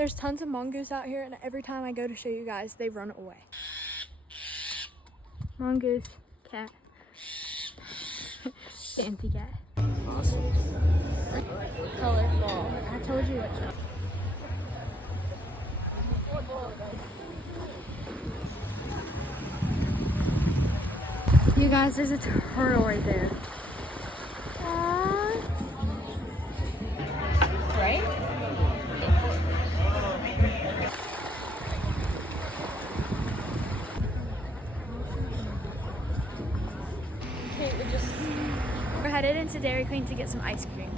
There's tons of mongoose out here, and every time I go to show you guys, they run away. Mongoose, cat, fancy cat. Awesome. Colorful. I told you what. You guys, there's a turtle right there. Aww. Right? We're headed into Dairy Queen to get some ice cream.